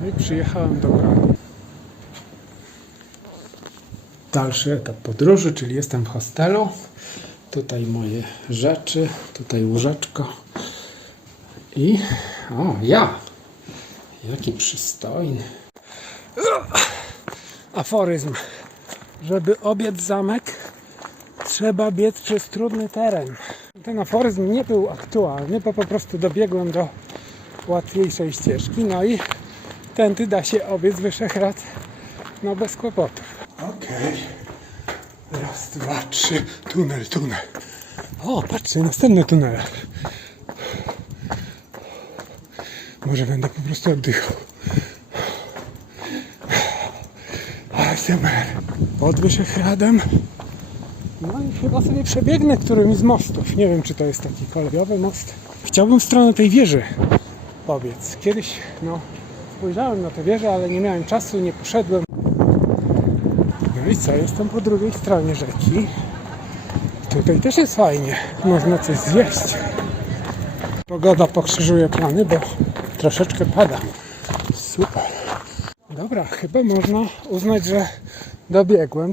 No i przyjechałem do Gradu. Dalszy etap podróży, czyli jestem w hostelu. Tutaj moje rzeczy, tutaj łóżeczko. I o, ja. Jaki przystojny. Aforyzm. Żeby obiec zamek, trzeba biec przez trudny teren. Ten aforyzm nie był aktualny, bo po prostu dobiegłem do łatwiejszej ścieżki. No i tędy da się obiec Wyszehrad no bez kłopotów. Okej. Raz, dwa, trzy. Tunel, tunel. O, patrzcie, następny tunel. Może będę po prostu oddychał. ASMR. Pod Wyszehradem. No i chyba sobie przebiegnę którymś z mostów. Nie wiem, czy to jest taki kolejowy most. Chciałbym w stronę tej wieży Kiedyś, no, spojrzałem na tę wieżę, ale nie miałem czasu, nie poszedłem. No i co, jestem po drugiej stronie rzeki. Tutaj też jest fajnie. Można coś zjeść. Pogoda pokrzyżuje plany, bo troszeczkę pada. Super. Dobra, chyba można uznać, że dobiegłem.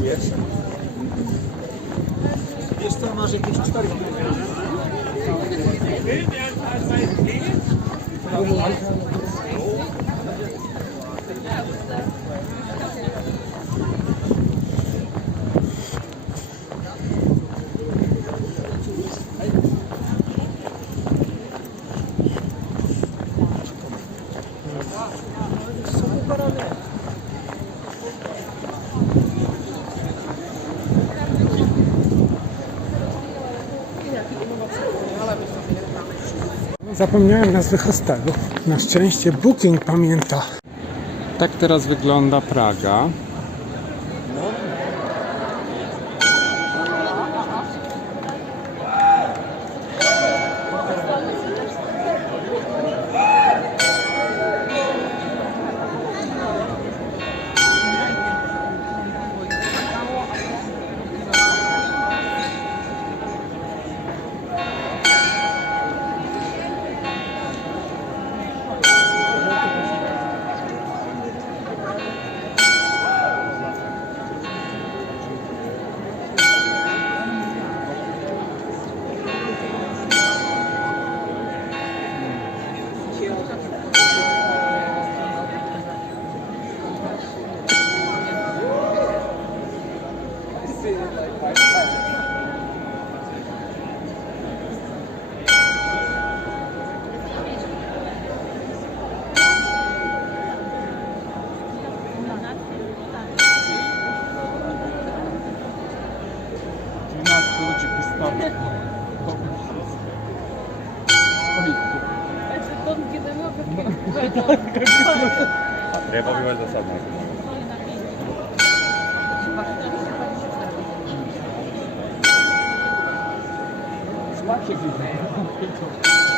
Dziękuję. Wiesz co, masz jakieś 4 Super, ale... Zapomniałem nazwy hostelu. Na szczęście Booking pamięta. Tak teraz wygląda Praga. Treba bi valjda sad neko. Smaček izgleda.